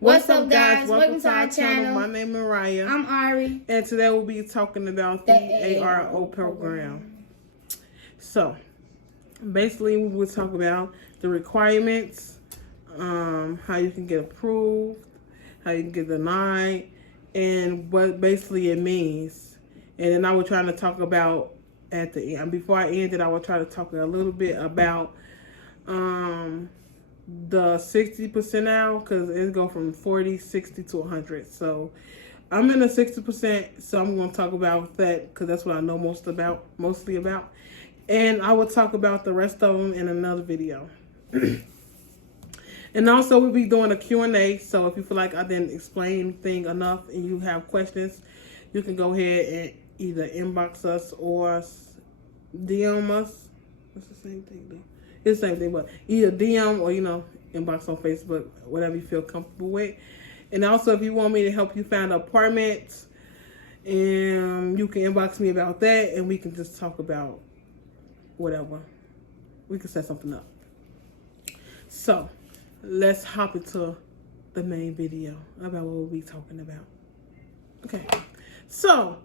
What's up, guys? Welcome to our channel. My name is Mariah. I'm Ari. And today we'll be talking about the ARO program. So, basically we will talk about the requirements, how you can get approved, how you can get denied, and what basically it means. And then I was trying to talk about at the end. Before I ended, I will try to talk a little bit about the 60% now, because it go from 40, 60 to 100. So I'm in the 60%, so I'm going to talk about that because that's what I know mostly about. And I will talk about the rest of them in another video. And also we'll be doing a Q&A, so if you feel like I didn't explain anything enough and you have questions, you can go ahead and either inbox us or DM us. It's the same thing though. It's the same thing, but either DM or, inbox on Facebook, whatever you feel comfortable with. And also, if you want me to help you find apartments, and you can inbox me about that, and we can just talk about whatever. We can set something up. So, let's hop into the main video about what we'll be talking about. Okay. So,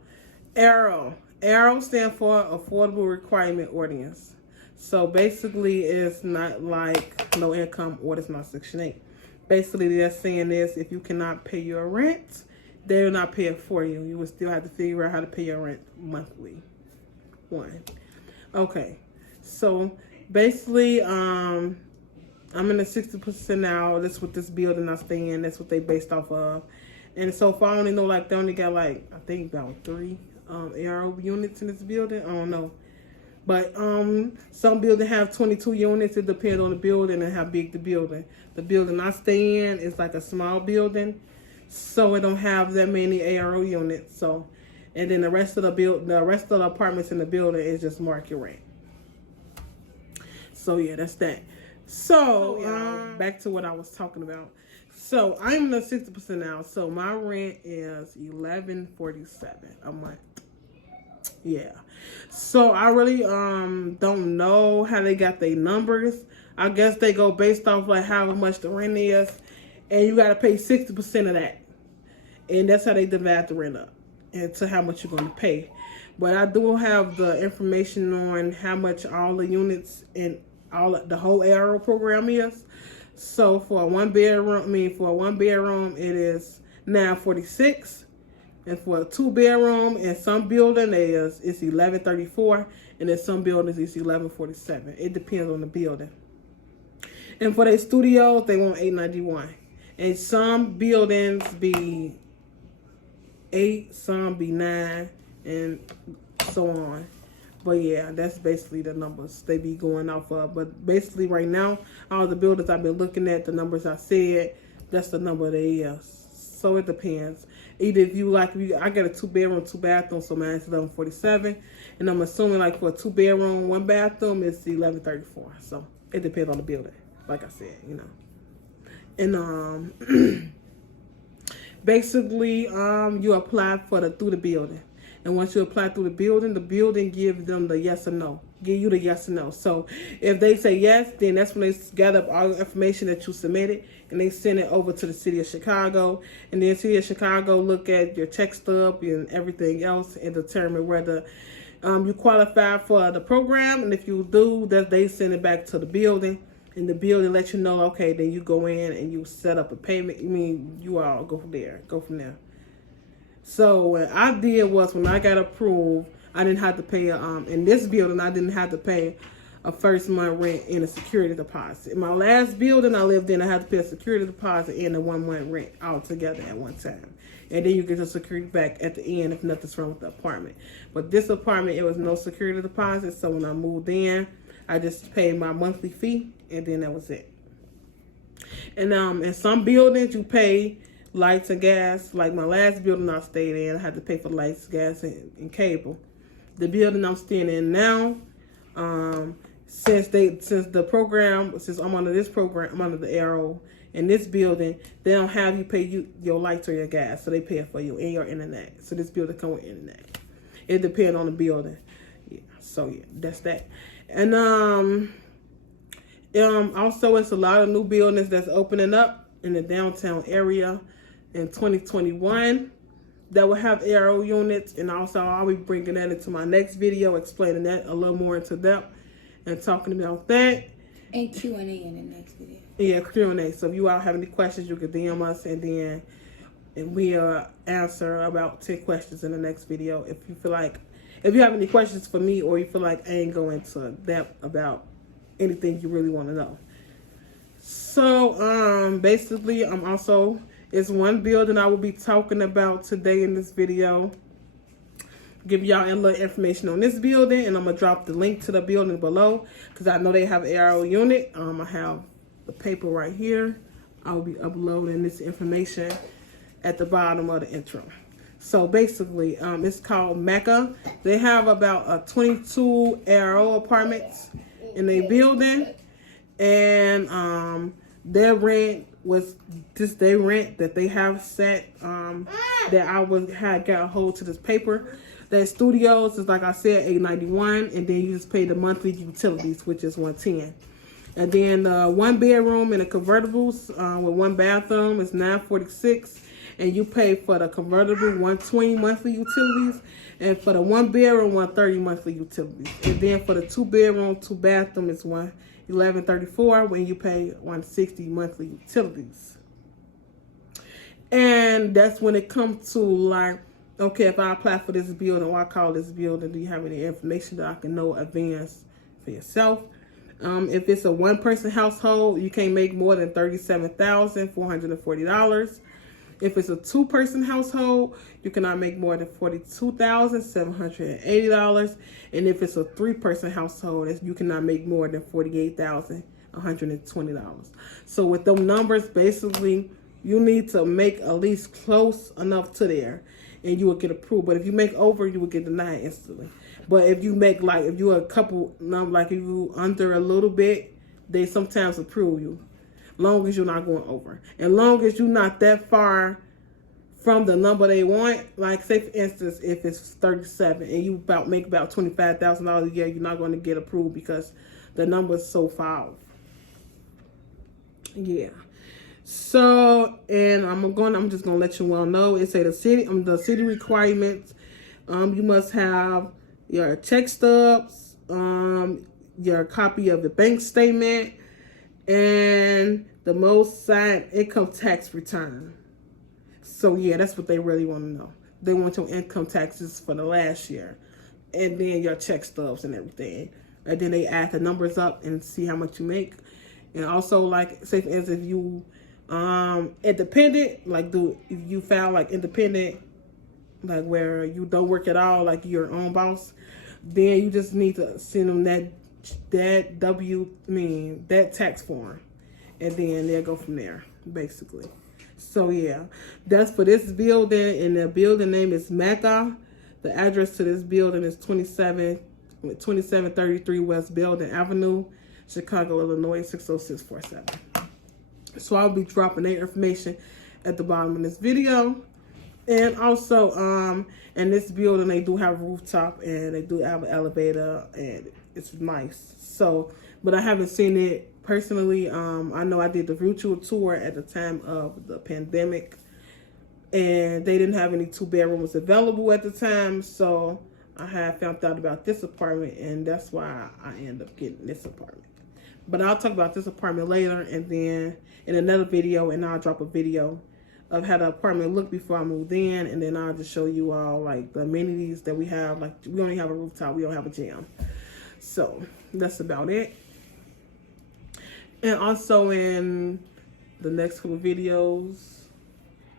ARO. ARO stands for Affordable Requirement Ordinance. So basically, it's not like no income or it's not Section 8. Basically, they're saying this: if you cannot pay your rent, they will not pay it for you. You will still have to figure out how to pay your rent monthly. Okay. So basically, I'm in the 60% now. That's what this building I stay in. That's what they based off of. And so far, I only know they only got I think about 3 ARO units in this building. I don't know. But some buildings have 22 units. It depends on the building and how big the building. The building I stay in is like a small building, so it don't have that many ARO units. So, and then the rest of the apartments in the building is just market rent. So yeah, that's that. So back to what I was talking about. So I'm in the 60% now. So my rent is $11.47 a month. Yeah. So I really don't know how they got their numbers. I guess they go based off how much the rent is, and you got to pay 60% of that, and that's how they divide the rent up into how much you're going to pay. But I do have the information on how much all the units in the whole ARO program is. So for a one bedroom, it is $9.46. And for a 2-bedroom in some building it's $11.34, and in some buildings it's $11.47. It depends on the building. And for their studios, they want $8.91. And some buildings be $8, some be $9, and so on. But yeah, that's basically the numbers they be going off of. But basically right now, all the buildings I've been looking at, the numbers I said, that's the number they is. So it depends. Either if you I got a 2-bedroom, 2-bathroom, so mine is $11.47, and I'm assuming for a 2-bedroom, 1-bathroom, it's $11.34. So it depends on the building, like I said, And basically, you apply through the building, and once you apply through the building gives them the yes or no. Give you the yes or no. So if they say yes, then that's when they gather up all the information that you submitted, and they send it over to the city of Chicago. And then city of Chicago look at your check stub and everything else and determine whether you qualify for the program. And if you do, that they send it back to the building, and the building let you know, okay, then you go in and you set up a payment. You all go from there. So what I did was, when I got approved, I didn't have to pay in this building, I didn't have to pay a first month rent and a security deposit. In my last building I lived in, I had to pay a security deposit and a 1 month rent all together at one time. And then you get your security back at the end if nothing's wrong with the apartment. But this apartment, it was no security deposit, so when I moved in, I just paid my monthly fee, and then that was it. And in some buildings you pay lights and gas. Like my last building I stayed in, I had to pay for lights, gas, and cable. The building I'm staying in now, since I'm under this program, I'm under the ARO in this building, they don't have you pay your lights or your gas, so they pay it for you and your internet. So this building comes with internet. It depends on the building. Yeah. So yeah, that's that. And also it's a lot of new buildings that's opening up in the downtown area in 2021 that will have ARO units. And also I'll be bringing that into my next video, explaining that a little more into depth and talking about that. And Q&A in the next video. Yeah, Q&A. So if you all have any questions, you can DM us, and then we'll answer about 10 questions in the next video. If you have any questions for me, or you feel like I ain't going into depth about anything you really want to know. So basically, it's one building I will be talking about today in this video. Give y'all a little information on this building, and I'm gonna drop the link to the building below because I know they have an ARO unit. I have the paper right here. I will be uploading this information at the bottom of the intro. So basically, it's called Mecca. They have about 22 ARO apartments in their building, and their rent was just their rent that they have set. That I got a hold to this paper. That studios is, like I said, $891, and then you just pay the monthly utilities, which is $110. And then the 1 bedroom and the convertibles with 1 bathroom is $946, and you pay for the convertible $120 monthly utilities, and for the 1 bedroom $130 monthly utilities. And then for the 2 bedroom, 2 bathroom is $1134 when you pay $160 monthly utilities. And that's when it comes to, like, okay, if I apply for this building, or I call this building, do you have any information that I can know advance for yourself? If it's a 1-person household, you can't make more than $37,440. If it's a 2-person household, you cannot make more than $42,780. And if it's a 3-person household, you cannot make more than $48,120. So with those numbers, basically, you need to make at least close enough to there, and you will get approved. But if you make over, you will get denied instantly. But if you make, like, if you're a couple, like if you under a little bit, they sometimes approve you. Long as you're not going over. And long as you're not that far from the number they want, like, say for instance, if it's 37 and you make about $25,000 a year, you're not going to get approved because the number is so far off. Yeah. So, and I'm just gonna let you all know. It say the city requirements. You must have your check stubs, your copy of the bank statement, and the most signed income tax return. So yeah, that's what they really want to know. They want your income taxes for the last year, and then your check stubs and everything. And then they add the numbers up and see how much you make. And also, like, say for instance, if you independent, like, if you file like independent, like where you don't work at all, like your own boss, then you just need to send them that tax form, and then they'll go from there, basically. So yeah, that's for this building, and the building name is Mecca. The address to this building is 2733 West Belden Avenue, Chicago, Illinois 60647. So I'll be dropping that information at the bottom of this video. And also, in this building, they do have a rooftop, and they do have an elevator, and it's nice. So, but I haven't seen it personally. I know I did the virtual tour at the time of the pandemic, and they didn't have any 2 bedrooms available at the time. So I had found out about this apartment, and that's why I ended up getting this apartment. But I'll talk about this apartment later, and then in another video, and I'll drop a video of how the apartment looked before I moved in, and then I'll just show you all, like, the amenities that we have. Like, we only have a rooftop, we don't have a gym. So that's about it. And also in the next couple videos,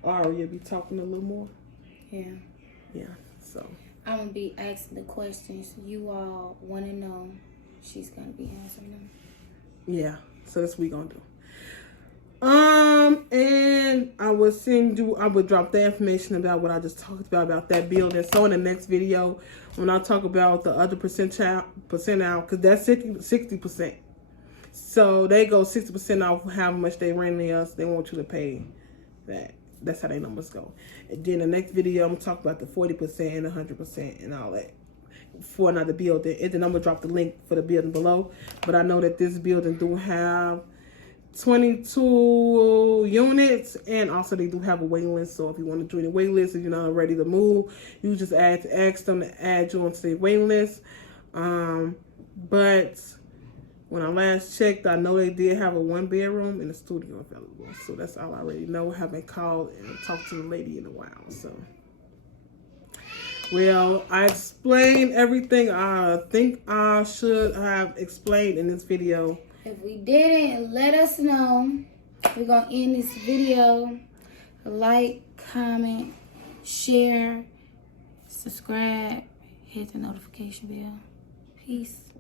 Aria be talking a little more. Yeah. Yeah. So I'm gonna be asking the questions you all want to know. She's gonna be answering them. Yeah. So that's what we gonna do. And I would drop the information about what I just talked about that building. So in the next video, when I talk about the other percentile, because that's 60%. So they go 60% off how much they renting us. They want you to pay that. That's how their numbers go. And then the next video, I'm gonna talk about the 40% and 100% and all that for another building. And then I'm gonna drop the link for the building below. But I know that this building do have 22 units, and also they do have a waiting list. So if you want to join the waiting list, if you're not ready to move, you just ask them to add you onto the waiting list. But when I last checked, I know they did have a 1-bedroom and a studio available. So that's all I already know. I haven't called and talked to the lady in a while. So, well, I explained everything I think I should have explained in this video. If we didn't, let us know. We're going to end this video. Like, comment, share, subscribe, hit the notification bell. Peace.